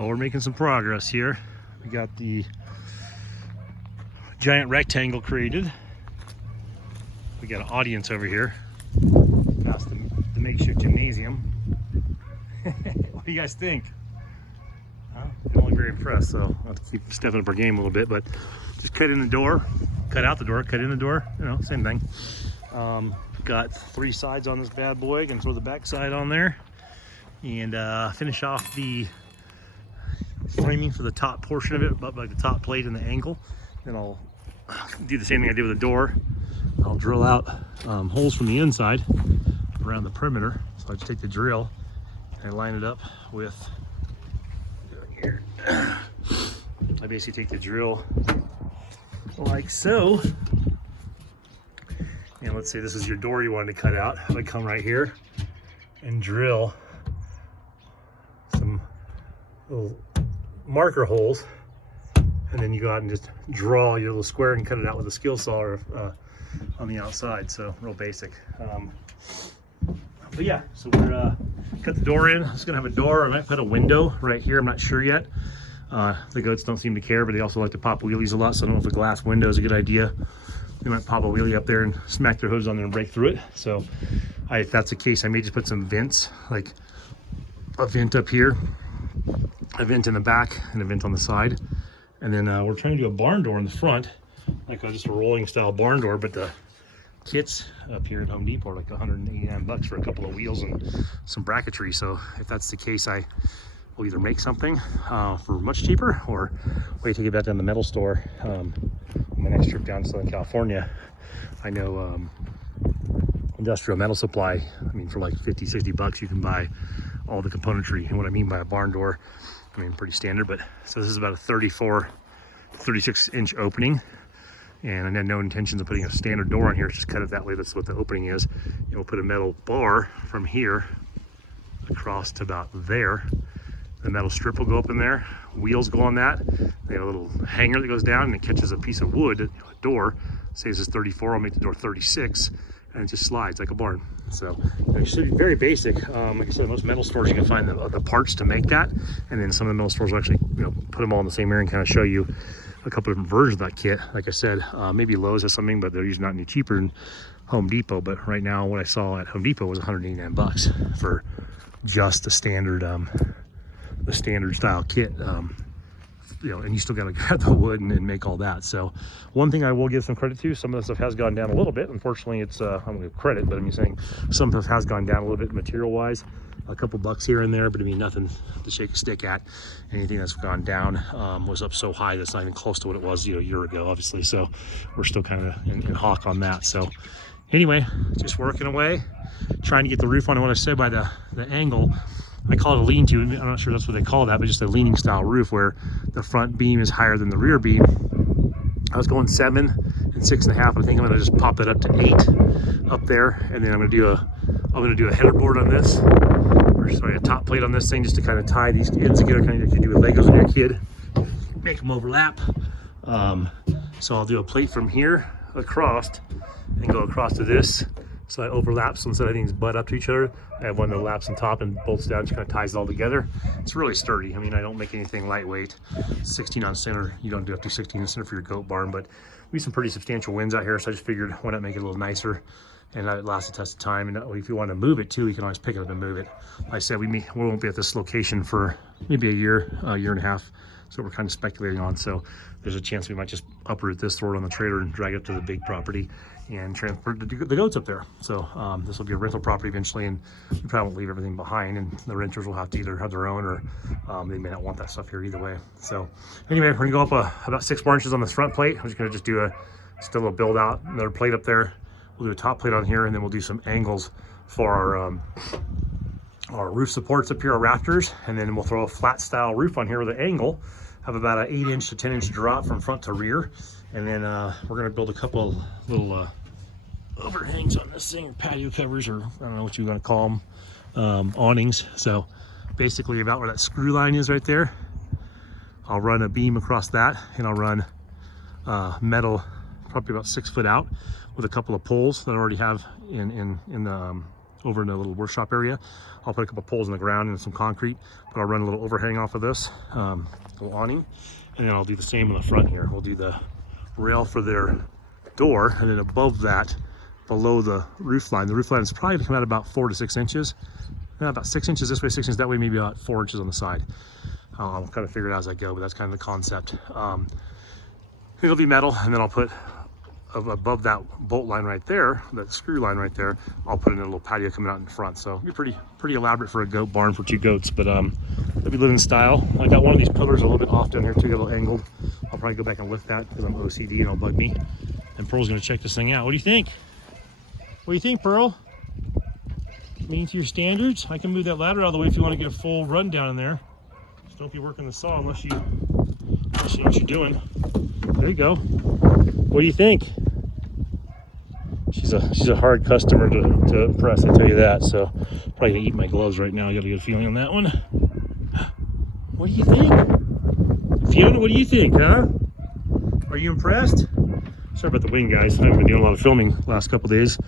Well, we're making some progress here. We got the giant rectangle created. We got an audience over here past the makeshift gymnasium. What do you guys think? I'm only very impressed, so I'll have to keep stepping up our game a little bit, but just cut in the door, cut out the door, cut in the door, you know, same thing. Got 3 sides on this bad boy. Gonna throw the back side on there and finish off the framing for the top portion of it, about like the top plate and the angle. Then I'll do the same thing I did with the door. I'll drill out holes from the inside around the perimeter. So I just take the drill and I line it up with here. I basically take the drill like so. And let's say this is your door you wanted to cut out. I would come right here and drill some little marker holes, and then you go out and just draw your little square and cut it out with a skill saw or, on the outside. So real basic. But yeah, so we're cut the door in. It's gonna have a door. I might put a window right here. I'm not sure yet. The goats don't seem to care, but they also like to pop wheelies a lot. So I don't know if a glass window is a good idea. They might pop a wheelie up there and smack their hooves on there and break through it. So if that's the case, I may just put some vents, like a vent up here, a vent in the back, and a vent on the side. And then we're trying to do a barn door in the front, like just a rolling style barn door, but the kits up here at Home Depot are like 189 bucks for a couple of wheels and some bracketry. So if that's the case, I will either make something for much cheaper or wait to get back down to the metal store. My next trip down to Southern California, I know Industrial Metal Supply, I mean, for like 50, 60 bucks, you can buy all the componentry. And what I mean by a barn door, I mean, pretty standard, but so this is about a 34, 36 inch opening. And I had no intentions of putting a standard door on here, just cut it that way. That's what the opening is. And we'll put a metal bar from here across to about there. The metal strip will go up in there, wheels go on that. They have a little hanger that goes down and it catches a piece of wood, a door. Say this is 34, I'll make the door 36, and it just slides like a barn. So it should be very basic. Like I said, most metal stores you can find the parts to make that, and then some of the metal stores will actually, you know, put them all in the same area and kind of show you a couple different versions of that kit. Like I said, maybe Lowe's has something, but they're usually not any cheaper than Home Depot. But right now, what I saw at Home Depot was 189 bucks for just the standard style kit. You know, and you still got to grab the wood and make all that. So one thing I will give some credit to, some of the stuff has gone down a little bit. Unfortunately, it's I'm gonna give credit, but I'm saying some stuff has gone down a little bit material wise, a couple bucks here and there, but I mean nothing to shake a stick at. Anything that's gone down was up so high that's not even close to what it was, you know, a year ago, obviously. So we're still kind of in hawk on that. So anyway, just working away, trying to get the roof on. And what I said by the angle, I call it a lean-to. I'm not sure that's what they call that, but just a leaning style roof where the front beam is higher than the rear beam. I was going 7 and 6.5. I think I'm gonna just pop it up to 8 up there, and then I'm gonna do a header board on this, or sorry, a top plate on this thing, just to kind of tie these ends together, kind of like you do with Legos when you're a kid, make them overlap. So I'll do a plate from here across and go across to this. So that overlaps, so instead of things butt up to each other, I have one that laps on top and bolts down, just kind of ties it all together. It's really sturdy. I mean, I don't make anything lightweight. 16 on center, you don't do up to 16 on center for your goat barn, but we have some pretty substantial winds out here, so I just figured why not make it a little nicer, and it lasts a test of time. And if you want to move it too, you can always pick it up and move it. Like I said, we won't be at this location for maybe a year and a half, so we're kind of speculating on. So there's a chance we might just uproot this, throw it on the trailer, and drag it to the big property and transfer the goats up there. So this will be a rental property eventually, and we probably won't leave everything behind, and the renters will have to either have their own, or they may not want that stuff here either way. So anyway, we're gonna go up about 6 more inches on this front plate. I'm just gonna do a little build out, another plate up there. We'll do a top plate on here, and then we'll do some angles for our roof supports up here, our rafters, and then we'll throw a flat style roof on here with an angle, have about an 8 to 10 inch drop from front to rear. And then we're gonna build a couple little overhangs on this thing, or patio covers, or I don't know what you're gonna call them, awnings. So basically about where that screw line is right there, I'll run a beam across that, and I'll run metal probably about 6 foot out with a couple of poles that I already have in the over in the little workshop area. I'll put a couple poles in the ground and some concrete, but I'll run a little overhang off of this little awning, and then I'll do the same in the front here. We'll do the rail for their door, and then above that, below the roof line is probably gonna come out about 4 to 6 inches. About 6 inches this way, 6 inches that way, maybe about 4 inches on the side. I'll kind of figure it out as I go, but that's kind of the concept. It'll be metal, and then I'll put above that bolt line right there, that screw line right there, I'll put in a little patio coming out in front. So it'll be pretty elaborate for a goat barn for 2 goats, but it'll be living style. I got one of these pillars a little bit off down here too, a little angled. I'll probably go back and lift that because I'm OCD and it'll bug me. And Pearl's gonna check this thing out. What do you think? What do you think, Pearl? Meeting to your standards? I can move that ladder out of the way if you want to get a full run down in there. Just don't be working the saw unless you know what you're doing. There you go. What do you think? She's a hard customer to impress, I tell you that. So probably gonna eat my gloves right now. I got a good feeling on that one. What do you think? Fiona, what do you think, huh? Are you impressed? Sorry about the wind, guys. I haven't been doing a lot of filming the last couple days.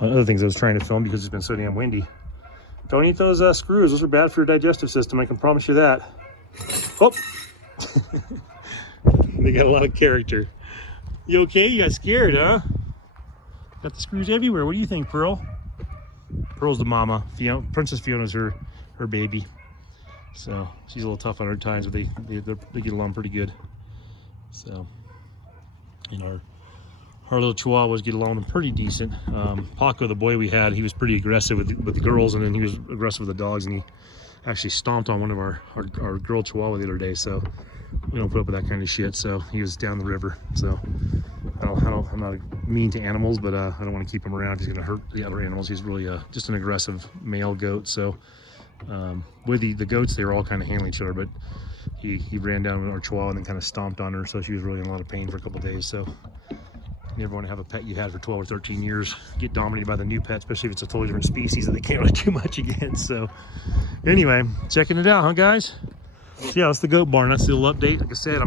Other things I was trying to film because it's been so damn windy. Don't eat those screws. Those are bad for your digestive system. I can promise you that. Oh! They got a lot of character. You okay? You got scared, huh? Got the screws everywhere. What do you think, Pearl? Pearl's the mama. Princess Fiona's her baby. So she's a little tough on her times, but they get along pretty good. So, you know, our little Chihuahuas get along pretty decent. Paco, the boy we had, he was pretty aggressive with the girls, and then he was aggressive with the dogs, and he actually stomped on one of our girl Chihuahua the other day. So we don't put up with that kind of shit. So he was down the river. So I'm not mean to animals, but I don't want to keep him around. He's gonna hurt the other animals. He's really just an aggressive male goat. So with the goats, they were all kind of handling each other, but he ran down with our Chihuahua and then kind of stomped on her. So she was really in a lot of pain for a couple of days. So you never want to have a pet you had for 12 or 13 years get dominated by the new pet, especially if it's a totally different species that they can't really do much against. So anyway, checking it out, huh, guys? So yeah, that's the goat barn. That's the little update. Like I said,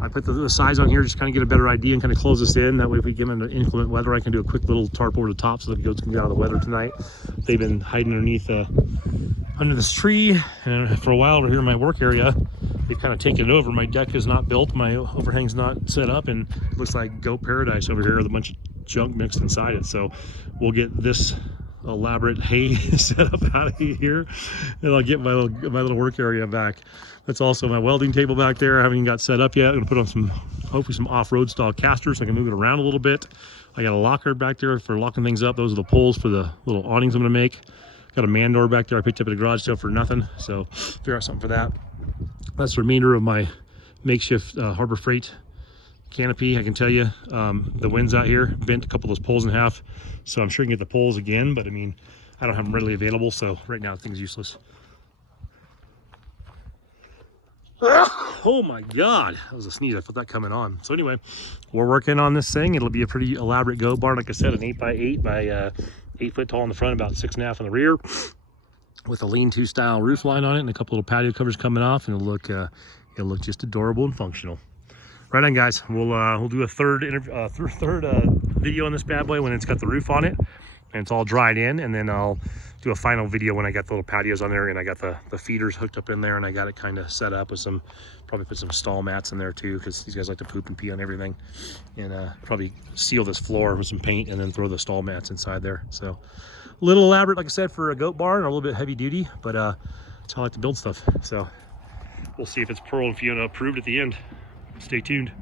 I put the size on here just kind of get a better idea and kind of close this in. That way if we get into inclement weather, I can do a quick little tarp over the top so the goats can get out of the weather tonight. They've been hiding underneath under this tree, and for a while over here in my work area, they've kind of taken it over. My deck is not built, my overhang's not set up, and it looks like goat paradise over here with a bunch of junk mixed inside it. So we'll get this elaborate hay set up out of here, and I'll get my little work area back. That's also my welding table back there. I haven't even got set up yet. I'm gonna put on hopefully some off-road style casters so I can move it around a little bit. I got a locker back there for locking things up. Those are the poles for the little awnings I'm gonna make. Got a man door back there I picked up at a garage sale for nothing, so figure out something for that. That's the remainder of my makeshift Harbor Freight canopy. I can tell you the wind's out here bent a couple of those poles in half, so I'm sure you can get the poles again, but I mean, I don't have them readily available, so right now the thing's useless. Oh my god, that was a sneeze. I felt that coming on. So anyway, we're working on this thing. It'll be a pretty elaborate goat barn. Like I said, an 8x8 by 8 foot tall in the front, about 6.5 in the rear, with a lean-to style roof line on it and a couple little patio covers coming off, and it'll look just adorable and functional. Right on, guys. We'll do a third video on this bad boy when it's got the roof on it and it's all dried in, and then I'll do a final video when I got the little patios on there and I got the feeders hooked up in there and I got it kind of set up with probably put some stall mats in there too, because these guys like to poop and pee on everything, and probably seal this floor with some paint and then throw the stall mats inside there. So a little elaborate, like I said, for a goat barn, a little bit heavy duty, but that's how I like to build stuff. So we'll see if it's Pearl and Fiona approved at the end. Stay tuned.